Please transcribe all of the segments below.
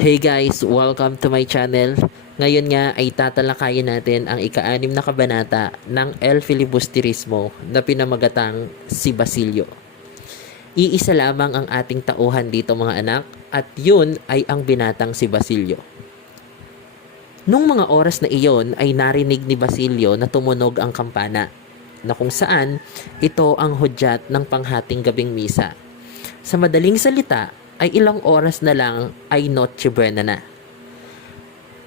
Hey guys, welcome to my channel. Ngayon nga ay tatalakayin natin ang ika-6 na kabanata ng El Filibusterismo na pinamagatang si Basilio. Iisa lamang ang ating tauhan dito mga anak at yun ay ang binatang si Basilio. Nung mga oras na iyon ay narinig ni Basilio na tumunog ang kampana na kung saan ito ang hudyat ng panghating gabing misa. Sa madaling salita ay ilang oras na lang ay Noche Buena na.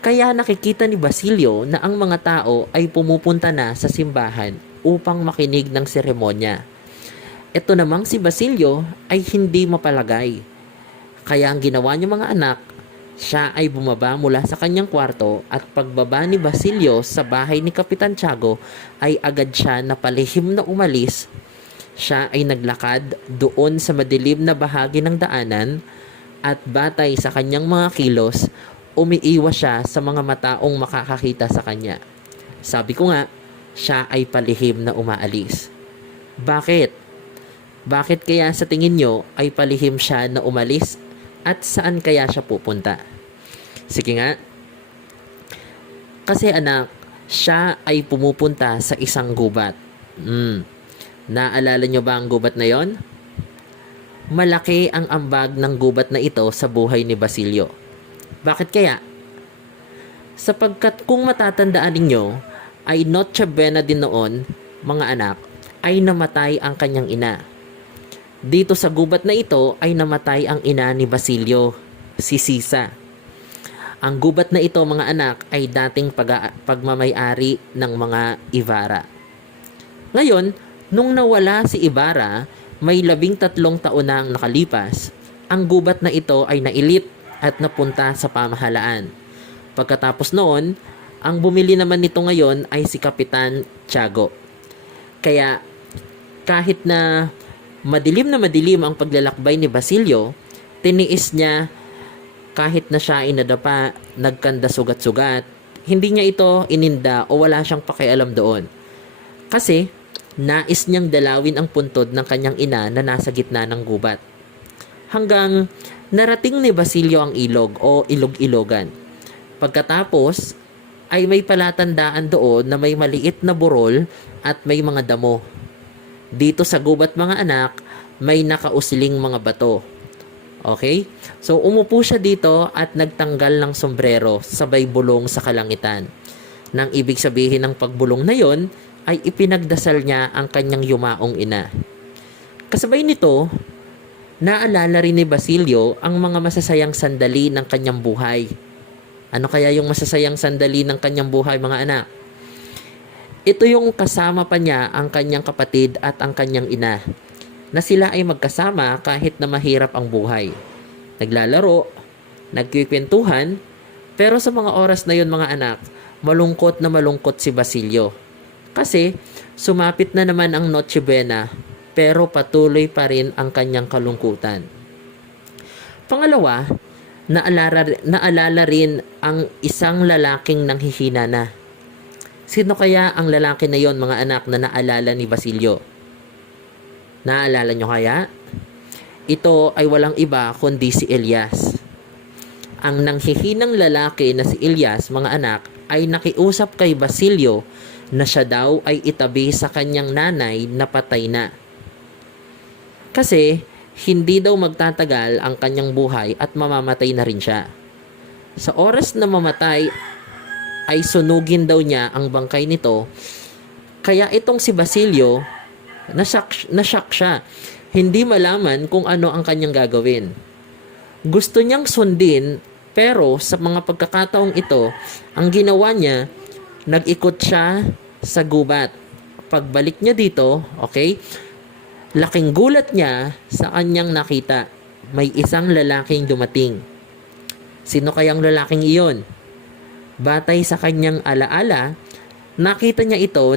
Kaya nakikita ni Basilio na ang mga tao ay pumupunta na sa simbahan upang makinig ng seremonya. Ito namang si Basilio ay hindi mapalagay. Kaya ang ginawa niya mga anak, siya ay bumaba mula sa kanyang kwarto at pagbaba ni Basilio sa bahay ni Kapitan Tiago ay agad siya na palihim na umalis. Siya ay naglakad doon sa madilim na bahagi ng daanan at batay sa kanyang mga kilos, umiiwas siya sa mga mataong makakakita sa kanya. Sabi ko nga, siya ay palihim na umaalis. Bakit? Bakit kaya sa tingin nyo ay palihim siya na umalis at saan kaya siya pupunta? Sige nga. Kasi anak, siya ay pumupunta sa isang gubat. Naalala nyo ba ang gubat na yon? Malaki ang ambag ng gubat na ito sa buhay ni Basilio. Bakit kaya? Sapagkat kung matatandaan ninyo, ay Noche Buena din noon, mga anak, ay namatay ang kanyang ina. Dito sa gubat na ito ay namatay ang ina ni Basilio, si Sisa. Ang gubat na ito mga anak ay dating pagmamayari ng mga Ibarra. Ngayon, nung nawala si Ibarra, may 13 taon na ang nakalipas, ang gubat na ito ay nailit at napunta sa pamahalaan. Pagkatapos noon, ang bumili naman nito ngayon ay si Kapitan Tiago. Kaya kahit na madilim ang paglalakbay ni Basilio, tiniis niya kahit na siya ay nadapa, nagkanda sugat-sugat, hindi niya ito ininda o wala siyang pakialam doon. Kasi nais niyang dalawin ang puntod ng kanyang ina na nasa gitna ng gubat. Hanggang narating ni Basilio ang ilog o ilog-ilogan. Pagkatapos ay may palatandaan doon na may maliit na burol at may mga damo. Dito sa gubat mga anak, may nakausling mga bato. Okay? So umupo siya dito at nagtanggal ng sombrero sabay bulong sa kalangitan. Nang ibig sabihin ng pagbulong na yon ay ipinagdasal niya ang kanyang yumaong ina. Kasabay nito, naalala rin ni Basilio ang mga masasayang sandali ng kanyang buhay. Ano kaya yung masasayang sandali ng kanyang buhay mga anak? Ito yung kasama pa niya ang kanyang kapatid at ang kanyang ina, na sila ay magkasama kahit na mahirap ang buhay. Naglalaro, nagkikwentuhan, pero sa mga oras na yun mga anak, malungkot na malungkot si Basilio. Kasi sumapit na naman ang Noche Buena, pero patuloy pa rin ang kanyang kalungkutan. Pangalawa, naalala rin ang isang lalaking nanghihina na. Sino kaya ang lalaki na yon mga anak na naalala ni Basilio? Naalala nyo kaya? Ito ay walang iba kundi si Elias. Ang nanghihinang lalaki na si Elias mga anak ay nakiusap kay Basilio na siya daw ay itabi sa kanyang nanay na patay na. Kasi hindi daw magtatagal ang kanyang buhay at mamamatay na rin siya. Sa oras na mamatay ay sunugin daw niya ang bangkay nito. Kaya itong si Basilio, nasyak siya. Hindi malaman kung ano ang kanyang gagawin. Gusto niyang sundin, pero sa mga pagkakataong ito, ang ginawa niya, nag-ikot siya sa gubat. Pagbalik niya dito, okay, laking gulat niya sa kanyang nakita. May isang lalaking dumating. Sino kayang lalaking iyon? Batay sa kanyang alaala, nakita niya ito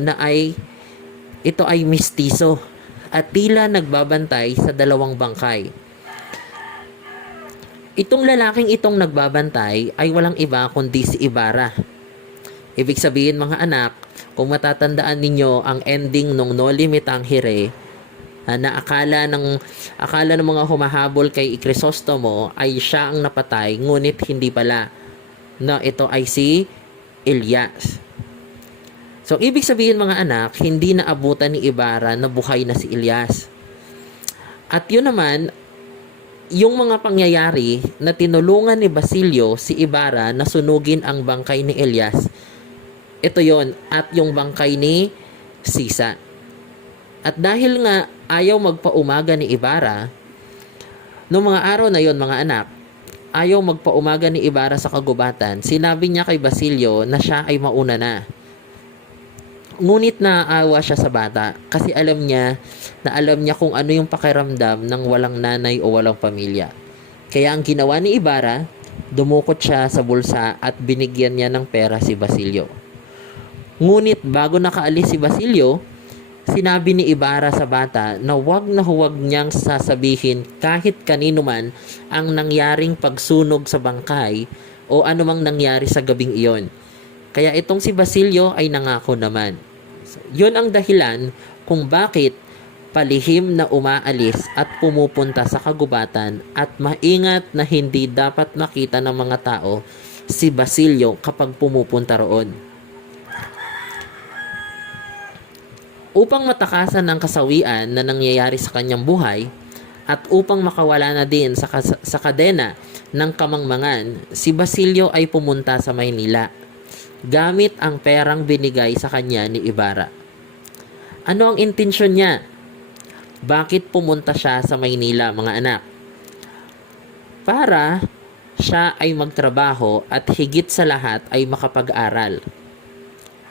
ay mistiso at tila nagbabantay sa dalawang bangkay. Itong lalaking itong nagbabantay ay walang iba kundi si Ibarra. Ibig sabihin mga anak, kung matatandaan ninyo ang ending nung No Limit Tangere, na akala ng mga humahabol kay Crisostomo ay siya ang napatay, ngunit hindi pala. No, ito ay si Elias. So, ibig sabihin mga anak, hindi naabutan ni Ibarra na buhay na si Elias. At yun naman, yung mga pangyayari na tinulungan ni Basilio si Ibarra na sunugin ang bangkay ni Elias, ito yon, at yung bangkay ni Sisa. At dahil nga ayaw magpaumaga ni Ibarra, noong mga araw na yon mga anak, ayaw magpaumaga ni Ibarra sa kagubatan, sinabi niya kay Basilio na siya ay mauna na. Ngunit naawa siya sa bata kasi alam niya kung ano yung pakiramdam ng walang nanay o walang pamilya. Kaya ang ginawa ni Ibarra, dumukot siya sa bulsa at binigyan niya ng pera si Basilio. Ngunit bago nakaalis si Basilio, sinabi ni Ibarra sa bata na huwag niyang sasabihin kahit kanino man ang nangyaring pagsunog sa bangkay o anumang nangyari sa gabing iyon. Kaya itong si Basilio ay nangako naman. So, yun ang dahilan kung bakit palihim na umaalis at pumupunta sa kagubatan at maingat na hindi dapat makita ng mga tao si Basilio kapag pumupunta roon. Upang matakasan ang kasawian na nangyayari sa kanyang buhay at upang makawala na din sa kadena ng kamangmangan, si Basilio ay pumunta sa Maynila gamit ang perang binigay sa kanya ni Ibarra. Ano ang intensyon niya? Bakit pumunta siya sa Maynila, mga anak? Para siya ay magtrabaho at higit sa lahat ay makapag-aral.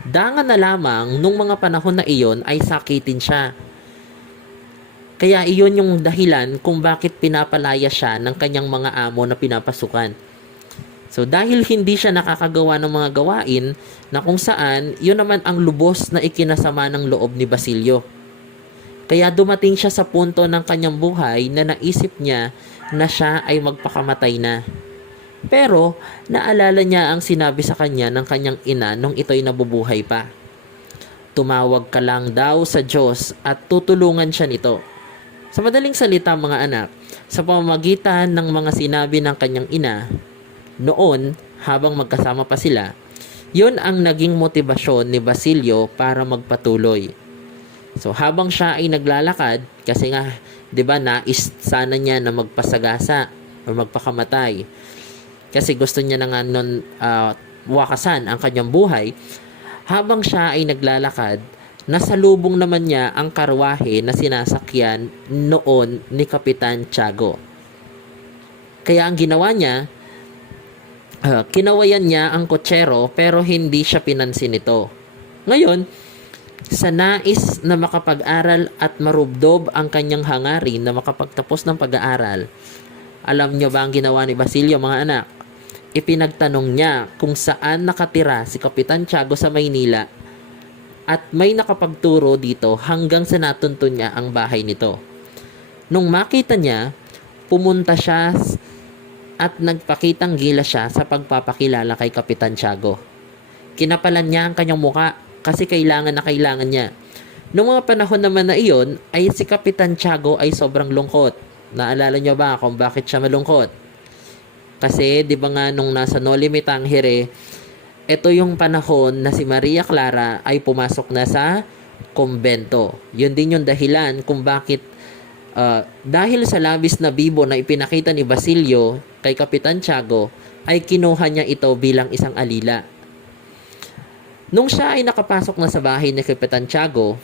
Dangan na lamang nung mga panahon na iyon ay sakitin siya. Kaya iyon yung dahilan kung bakit pinapalaya siya ng kanyang mga amo na pinapasukan. So dahil hindi siya nakakagawa ng mga gawain na kung saan yun naman ang lubos na ikinasama ng loob ni Basilio. Kaya dumating siya sa punto ng kanyang buhay na naisip niya na siya ay magpakamatay na. Pero naalala niya ang sinabi sa kanya ng kanyang ina nung ito'y nabubuhay pa. Tumawag ka lang daw sa Diyos at tutulungan siya nito. Sa madaling salita mga anak, sa pamamagitan ng mga sinabi ng kanyang ina, noon habang magkasama pa sila, yun ang naging motibasyon ni Basilio para magpatuloy. So habang siya ay naglalakad, kasi nga, 'di ba, nais sana niya na magpasagasa o magpakamatay. Kasi gusto niya na nga nun wakasan ang kanyang buhay. Habang siya ay naglalakad, nasalubong naman niya ang karwahe na sinasakyan noon ni Kapitan Tiago. Kaya ang ginawa niya, kinawayan niya ang kotsero pero hindi siya pinansin nito. Ngayon, sa nais na makapag-aral at marubdob ang kanyang hangarin na makapagtapos ng pag-aaral, alam niyo ba ang ginawa ni Basilio, mga anak? Ipinagtanong niya kung saan nakatira si Kapitan Tiago sa Maynila at may nakapagturo dito hanggang sa natuntun niya ang bahay nito. Nung makita niya, pumunta siya at nagpakitang gila siya sa pagpapakilala kay Kapitan Tiago. Kinapalan niya ang kanyang muka kasi kailangan niya. Noong mga panahon naman na iyon, ay si Kapitan Tiago ay sobrang lungkot. Naalala niyo ba kung bakit siya malungkot? Kasi di ba nga nung nasa Noli Me Tangere, ito yung panahon na si Maria Clara ay pumasok na sa kumbento. Yun din yung dahilan kung bakit dahil sa labis na bibo na ipinakita ni Basilio kay Kapitan Tiago, ay kinuha niya ito bilang isang alila. Nung siya ay nakapasok na sa bahay ni Kapitan Tiago,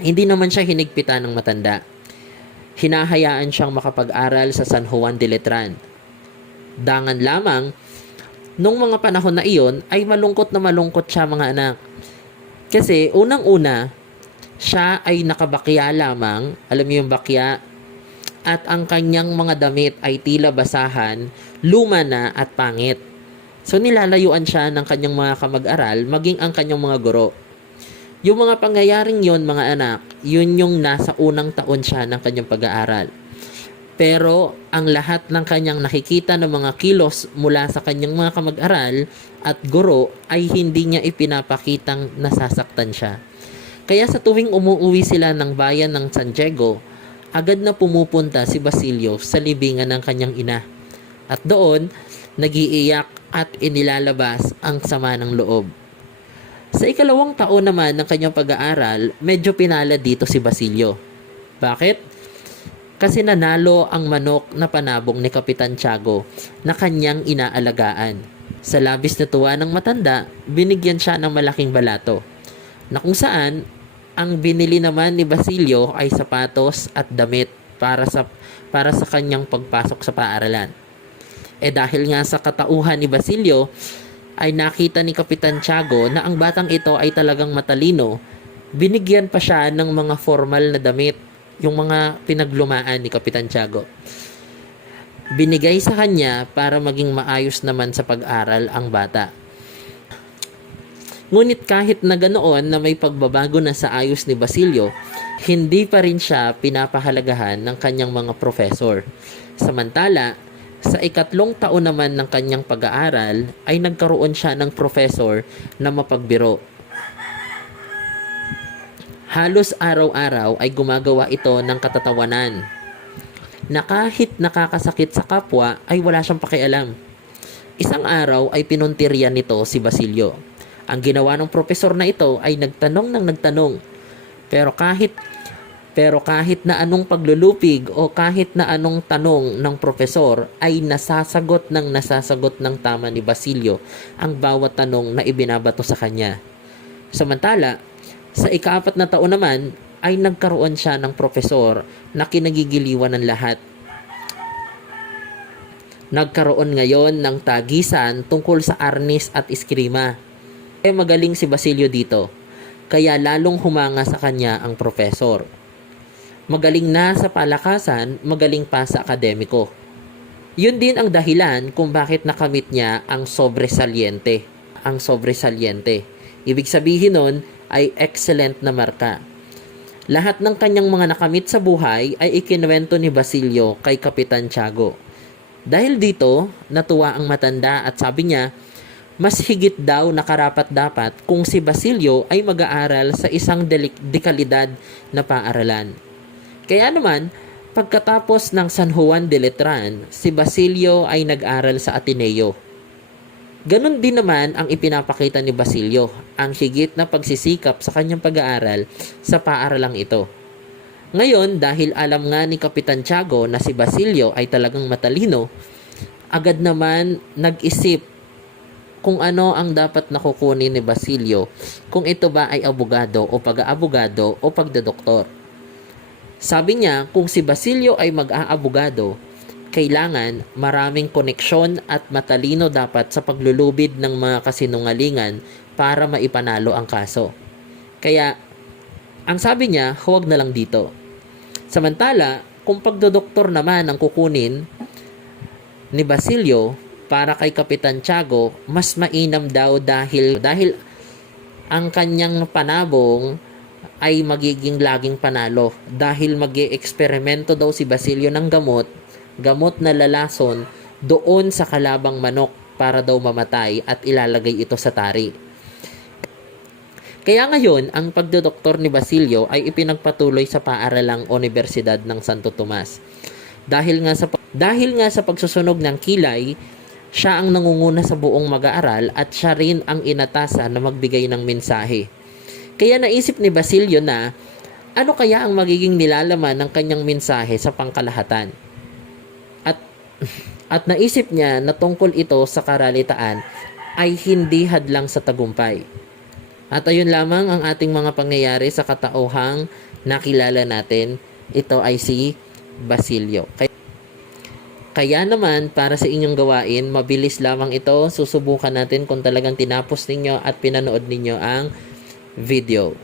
hindi naman siya hinigpitan ng matanda. Hinahayaan siyang makapag-aral sa San Juan de Letran. Dangan lamang, nung mga panahon na iyon, ay malungkot siya, mga anak. Kasi unang-una, siya ay nakabakya lamang, alam niyo yung bakya, at ang kanyang mga damit ay tila basahan, luma na at pangit. So nilalayuan siya ng kanyang mga kamag-aral, maging ang kanyang mga guro. Yung mga pangyayaring yon, mga anak, yun yung nasa unang taon siya ng kanyang pag-aaral. Pero ang lahat ng kanyang nakikita ng mga kilos mula sa kanyang mga kamag-aral at guro ay hindi niya ipinapakitang nasasaktan siya. Kaya sa tuwing umuuwi sila ng bayan ng San Diego, agad na pumupunta si Basilio sa libingan ng kanyang ina. At doon, nagiiyak at inilalabas ang sama ng loob. Sa ikalawang taon naman ng kanyang pag-aaral, medyo pinalad dito si Basilio. Bakit? Kasi nanalo ang manok na panabong ni Kapitan Tiago na kanyang inaalagaan. Sa labis na tuwa ng matanda, binigyan siya ng malaking balato, na kung saan ang binili naman ni Basilio ay sapatos at damit para sa kanyang pagpasok sa paaralan. Dahil nga sa katauhan ni Basilio, ay nakita ni Kapitan Tiago na ang batang ito ay talagang matalino, binigyan pa siya ng mga formal na damit, yung mga pinaglumaan ni Kapitan Tiago. Binigay sa kanya para maging maayos naman sa pag-aral ang bata. Ngunit kahit na ganoon na may pagbabago na sa ayos ni Basilio, hindi pa rin siya pinapahalagahan ng kanyang mga profesor. Samantala, sa ikatlong taon naman ng kanyang pag-aaral ay nagkaroon siya ng professor na mapagbiro. Halos araw-araw ay gumagawa ito ng katatawanan na kahit nakakasakit sa kapwa ay wala siyang pakialam. Isang araw ay pinuntiryan nito si Basilio. Ang ginawa ng profesor na ito ay nagtanong ng nagtanong. Pero kahit na anong paglulupig o kahit na anong tanong ng profesor ay nasasagot ng tama ni Basilio ang bawat tanong na ibinabato sa kanya. Samantala, sa ika-4 na taon naman ay nagkaroon siya ng profesor na kinagigiliwan ng lahat. Nagkaroon ngayon ng tagisan tungkol sa arnis at eskrima. Magaling si Basilio dito, kaya lalong humanga sa kanya ang profesor. Magaling na sa palakasan, magaling pa sa akademiko. Yun din ang dahilan kung bakit nakamit niya ang sobresaliente. Ibig sabihin nun ay excellent na marka. Lahat ng kanyang mga nakamit sa buhay ay ikinuwento ni Basilio kay Kapitan Tiago. Dahil dito, natuwa ang matanda at sabi niya, mas higit daw na karapat-dapat kung si Basilio ay mag-aaral sa isang dekalidad na paaralan. Kaya naman, pagkatapos ng San Juan de Letran, si Basilio ay nag-aral sa Ateneo. Ganon din naman ang ipinapakita ni Basilio, ang higit na pagsisikap sa kanyang pag-aaral sa paaralang ito. Ngayon, dahil alam nga ni Kapitan Tiago na si Basilio ay talagang matalino, agad naman nag-isip kung ano ang dapat nakukunin ni Basilio, kung ito ba ay abogado o pag-aabogado o pagdodoktor. Sabi niya, kung si Basilio ay mag-aabogado, kailangan maraming koneksyon at matalino dapat sa paglulubid ng mga kasinungalingan para maipanalo ang kaso. Kaya, ang sabi niya, huwag na lang dito. Samantala, kung pagdodoktor naman ang kukunin ni Basilio para kay Kapitan Tiago, mas mainam daw dahil ang kanyang panabong ay magiging laging panalo dahil mag-e-eksperimento daw si Basilio ng gamot na lalason doon sa kalabang manok para daw mamatay at ilalagay ito sa tari. Kaya ngayon, ang pagdodoktor ni Basilio ay ipinagpatuloy sa paaralang Universidad ng Santo Tomas. Dahil nga sa pagsusunog ng kilay, siya ang nangunguna sa buong mag-aaral at siya rin ang inatasan na magbigay ng mensahe. Kaya naisip ni Basilio na ano kaya ang magiging nilalaman ng kanyang mensahe sa pangkalahatan. At naisip niya na tungkol ito sa karalitaan ay hindi hadlang sa tagumpay. At ayun lamang ang ating mga pangyayari sa katauhang nakilala natin. Ito ay si Basilio. Kaya naman, para sa inyong gawain, mabilis lamang ito. Susubukan natin kung talagang tinapos ninyo at pinanood ninyo ang video.